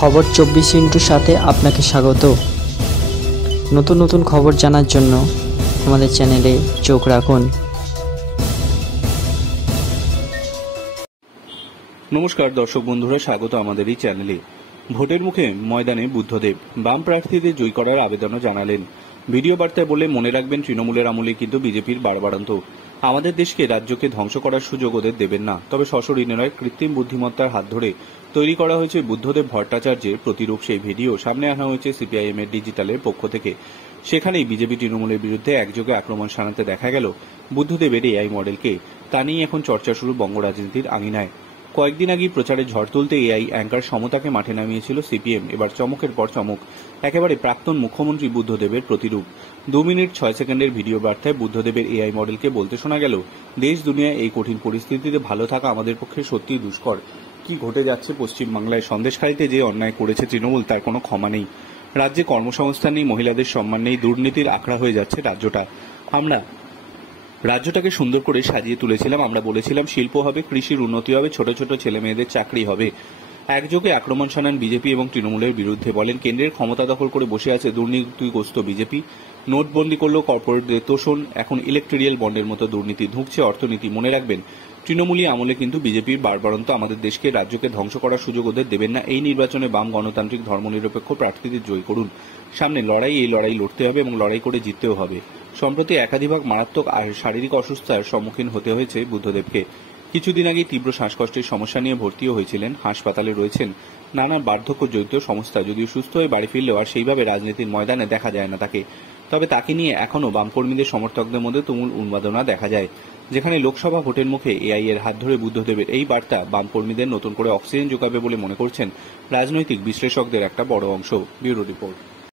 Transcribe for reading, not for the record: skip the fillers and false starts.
খবর 24 সাথে আপনাকে স্বাগত। নতুন নতুন খবর জানার জন্য আমাদের চ্যানেলে চোখ রাখুন। নমস্কার দর্শক বন্ধুরা, স্বাগত আমাদের এই চ্যানেলে। ভোটের মুখে ময়দানে বুদ্ধদেব বাম প্রার্থীদের জয়ী করার আবেদনও জানালেন। ভিডিও বার্তায় বলে মনে রাখবেন, তৃণমূলের আমলে কিন্তু বিজেপির বাড়বাড়ন্ত। আমাদের দেশকে রাজ্যকে ধ্বংস করার সুযোগ ওদের দেবেন না। তবে সশরীরে নয়, কৃত্রিম বুদ্ধিমত্তার হাত ধরে তৈরি করা হয়েছে বুদ্ধদেব ভট্টাচার্যের প্রতিরূপ। সেই ভিডিও সামনে আনা হয়েছে সিপিআইএম এর ডিজিটালের পক্ষ থেকে। সেখানেই বিজেপি তৃণমূলের বিরুদ্ধে একযোগে আক্রমণ শানাতে দেখা গেল বুদ্ধদেবের এআই মডেলকে। তা নিয়ে এখন চর্চা শুরু বঙ্গ রাজনীতির আঙিনায়। কয়েকদিন আগে প্রচারে ঝড় তুলতে এআই অ্যাঙ্কার সমতাকে মাঠে নামিয়েছিল সিপিএম। এবার চমকের পর চমক, একেবারে প্রাক্তন মুখ্যমন্ত্রী বুদ্ধদেবের প্রতিরূপ। 2 মিনিট 6 সেকেন্ডের ভিডিও বার্তায় বুদ্ধদেবের এআই মডেলকে বলতে শোনা গেল, দেশ দুনিয়ায় এই কঠিন পরিস্থিতিতে ভালো থাকা আমাদের পক্ষে সত্যিই দুষ্কর। কি ঘটে যাচ্ছে পশ্চিমবাংলায়? সন্দেশখালীতে যে অন্যায় করেছে তৃণমূল, তার কোনো ক্ষমা নেই। রাজ্যে কর্মসংস্থান নেই, মহিলাদের সম্মান নেই, দুর্নীতির আখড়া হয়ে যাচ্ছে রাজ্যটা। আমরা রাজ্যটাকে সুন্দর করে সাজিয়ে তুলেছিলাম। আমরা বলেছিলাম শিল্প হবে, কৃষির উন্নতি হবে, ছোট ছোট ছেলে মেয়েদের চাকরি হবে। একযোগে আক্রমণ শানান বিজেপি এবং তৃণমূলের বিরুদ্ধে। বলেন, কেন্দ্রের ক্ষমতা দখল করে বসে আছে দুর্নীতিগ্রস্ত বিজেপি। নোটবন্দি করলো কর্পোরেটদের তোষণ, এখন ইলেকট্রিয়াল বন্ডের মতো দুর্নীতি ঢুকছে অর্থনীতি। মনে রাখবেন, তৃণমূলী আমলে কিন্তু বিজেপির বাড়বাড়ন্ত। আমাদের দেশকে রাজ্যকে ধ্বংস করার সুযোগ ওদের দেবেন না। এই নির্বাচনে বাম গণতান্ত্রিক ধর্মনিরপেক্ষ প্রার্থীদের জয়ী করুন। সামনে লড়াই, এই লড়াই লড়তে হবে এবং লড়াই করে জিততেও হবে। সম্প্রতি একাধিকবার মারাত্মক শারীরিক অসুস্থতার সম্মুখীন হতে হয়েছে বুদ্ধদেবকে। কিছুদিন আগে তীব্র শ্বাসকষ্টের সমস্যা নিয়ে ভর্তিও হয়েছিলেন। হাসপাতালে রয়েছেন। নানা বার্ধক্যজনিত সমস্যা। যদিও সুস্থ হয়ে বাড়ি ফিরলেও আর সেইভাবে রাজনীতির ময়দানে দেখা যায় না তাকে। তবে তাকে নিয়ে এখনও বামকর্মীদের সমর্থকদের মধ্যে তুমুল উন্মাদনা দেখা যায়। যেখানে লোকসভা ভোটের মুখে এআই এর হাত ধরে বুদ্ধদেবের এই বার্তা বামকর্মীদের নতুন করে অক্সিজেন যোগাবে বলে মনে করছেন রাজনৈতিক বিশ্লেষকদের একটা বড় অংশ। Bureau report.